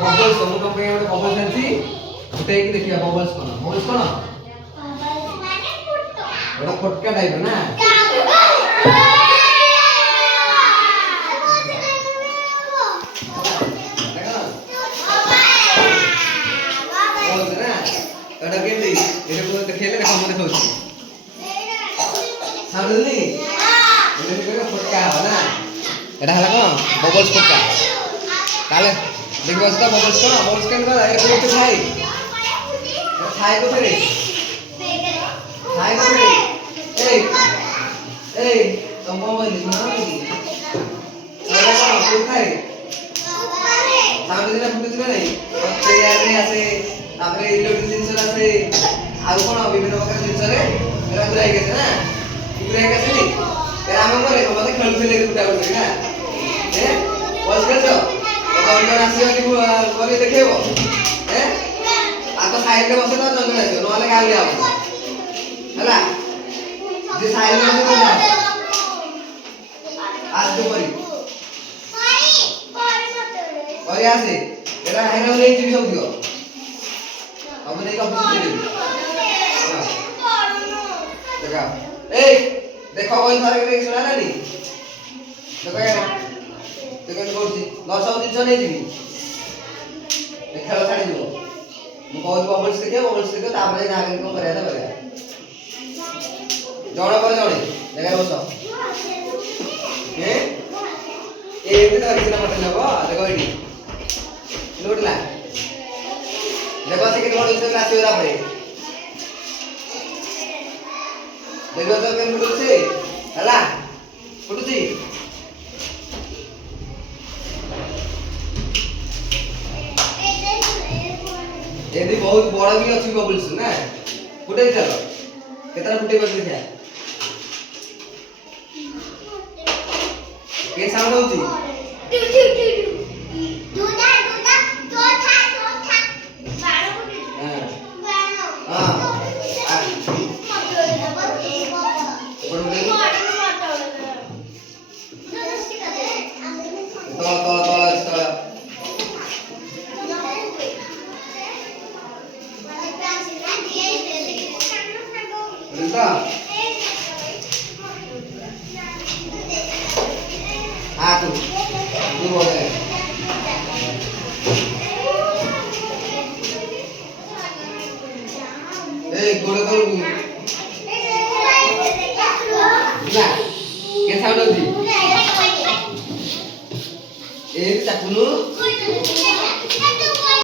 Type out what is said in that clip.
Bubbles हम तो पे ଗୋଟେ बबल्स ଅଛି ଫୁଟେଇକି ଦେଖିବା बबल्स କଣ बबल्स କଣ ଗୋଟେ ଫଟକା ଟାଇପ ନା एटा केंदी एटा को देखैले देखा मने कहउछी साउंडली एटा के फटका हो ना एटा हला कोन बबल्स फटका ताले देखबो से बबल्स केन करा एटा को खाई खाई को फेरे ए तुम मोबाइल सुना नहीं एटा को खाई साउंड दिना फुटुछ नहीं तैयार रे आसे तापरे इलेक्ट्रिक जिनिस आसे आउ कोन विभिन्न प्रकार जिनिस रे एरा गुराई गेছে ना गुराई गेছে नी एरा हम करे मते खेल खेले गुटा गुटा ना ए बस गेছো तो जन आसी करे देखेबो ए आ तो साइड रे बसे तो जन आसी नले गाली आबो हला जे साइड रे बसे तो आज तो करी और आसे एरा हेरो ले जी सब दियो अब नहीं का पूछ दे देखा ए देखो कोई थारे के सुना ना नी देखो देखो कोची लस दिन छ नहीं जीवी खेल छाड़ी दियो मु कहू बबल्स देखियो तापर ना आगे को करिया था करिया जण पर जणे देखा बस ए एते धरि ना मत लेबो देखो एडी लोडला देखो से के मोड़ से क्लास हो रहा पड़े देखो तो के मोड़ से हला फुटुची एदी बहुत बड़ा भी अछि बबल्स ना फुटे चलो केतना फुटे बजे था के साउंड होची Tá.